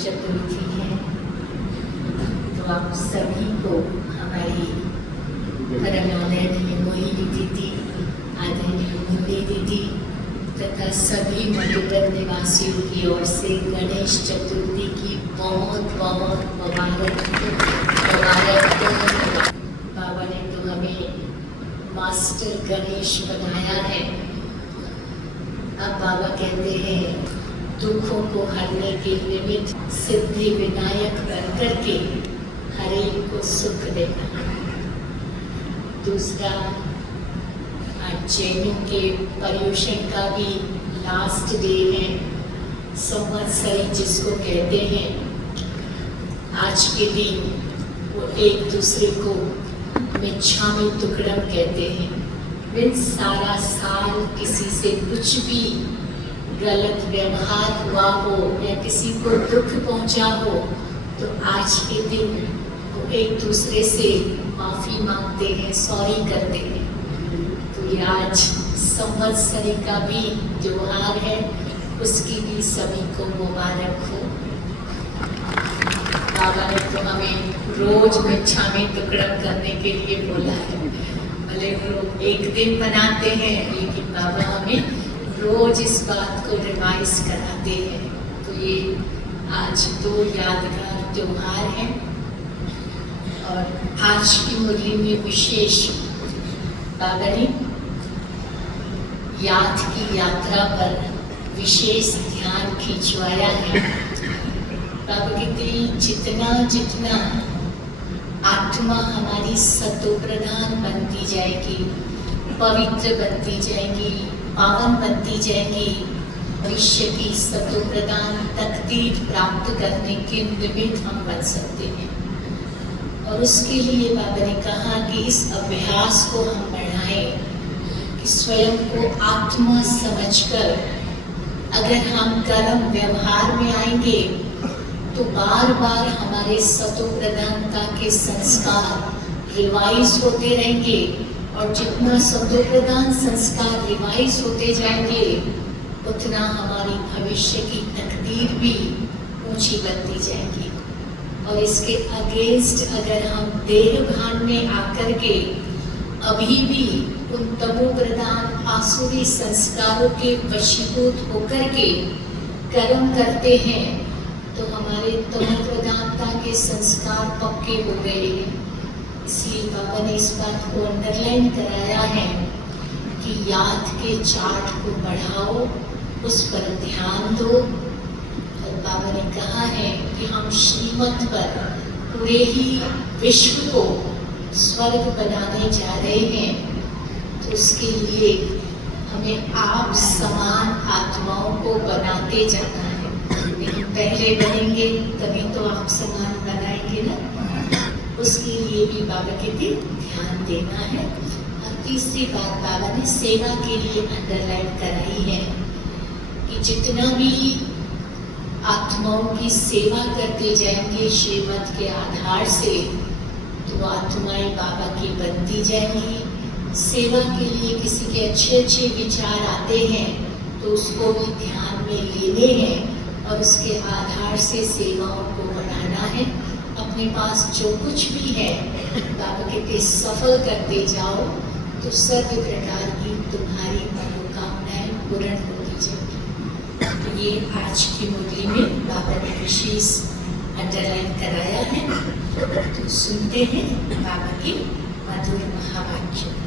चतुर्थी है, तो आप सभी को हमारी परमोन्नत मोहिनी दीदी, आदरणीय मुंडे दीदी तथा सभी मधुबन निवासियों की ओर से गणेश चतुर्थी की बहुत बहुत मुबारक। बाबा ने तो हमें मास्टर गणेश बनाया है। अब बाबा कहते हैं दुखों को हरने के निमित्त सिद्धि विनायक बन करके हर एक को सुख देना। दूसरा, आज जैनों के पर्युषण का भी लास्ट डे है, संवत्सरी जिसको कहते हैं। आज के दिन वो एक दूसरे को मिच्छामी दुक्कडम कहते हैं। बिन सारा साल किसी से कुछ भी गलत व्यवहार हुआ हो या किसी को दुख पहुंचा हो, तो आज के दिन वो एक दूसरे से माफ़ी मांगते हैं, सॉरी करते हैं। तो ये आज संवत्सरी का भी त्योहार है, उसकी भी सभी को मुबारक हो। बाबा ने तो हमें रोज मिच्छामी दुक्कडम करने के लिए बोला है। भले लोग एक दिन बनाते हैं, लेकिन बाबा हमें रोज इस बात को रिवाइज कराते हैं। तो ये आज दो यादगार त्योहार हैं। और आज की मुरली में विशेष बाबा ने याद की यात्रा पर विशेष ध्यान खिंचवाया है। बाबा कहते जितना जितना आत्मा हमारी सतो प्रधान बनती जाएगी, पवित्र बनती जाएगी, पावन बनती जाएगी, भविष्य की सतो प्रदान तकदीर प्राप्त करने के निमित्त हम बन सकते हैं। और उसके लिए बाबा ने कहा कि इस अभ्यास को हम बढ़ाएं कि स्वयं को आत्मा समझकर अगर हम कर्म व्यवहार में आएंगे तो बार बार हमारे सतो प्रधानता के संस्कार रिवाइज होते रहेंगे। और जितना सतो प्रधान संस्कार रिवाइज होते जाएंगे, उतना हमारी भविष्य की तकदीर भी ऊंची बनती जाएगी। और इसके अगेंस्ट अगर हम देह भान में आकर के अभी भी उन तमो प्रधान आसुरी संस्कारों के वशीभूत होकर के कर्म करते हैं, तो हमारे तमो प्रधानता के संस्कार पक्के हो गए हैं। इसलिए बाबा ने इस बात को अंडरलाइन कराया है कि याद के चार्ट को बढ़ाओ, उस पर ध्यान दो। और बाबा ने कहा है कि हम श्रीमत पर पूरे ही विश्व को स्वर्ग बनाने जा रहे हैं। तो उसके लिए हमें आप समान आत्माओं को बनाते जाना है। लेकिन पहले बनेंगे तभी तो आप समान बनाएंगे ना। उसके लिए भी बाबा के लिए ध्यान देना है। और तीसरी बात बाबा ने सेवा के लिए अंडरलाइन कराई है कि जितना भी आत्माओं की सेवा करते जाएंगे श्रीमत के आधार से, तो आत्माएं बाबा की बनती जाएंगी। सेवा के लिए किसी के अच्छे अच्छे विचार आते हैं तो उसको भी ध्यान में लेने हैं और उसके आधार से सेवाओं को बढ़ाना है। अपने पास जो कुछ भी है बाबा कहते सफल करते जाओ, तो सर्व प्रकार की तुम्हारी मनोकामनाएं पूर्ण होती जाएगी। तो ये आज की मुरली में बाबा ने विशेष अंडरलाइन कराया है। तो सुनते हैं बाबा के मधुर महावाक्य।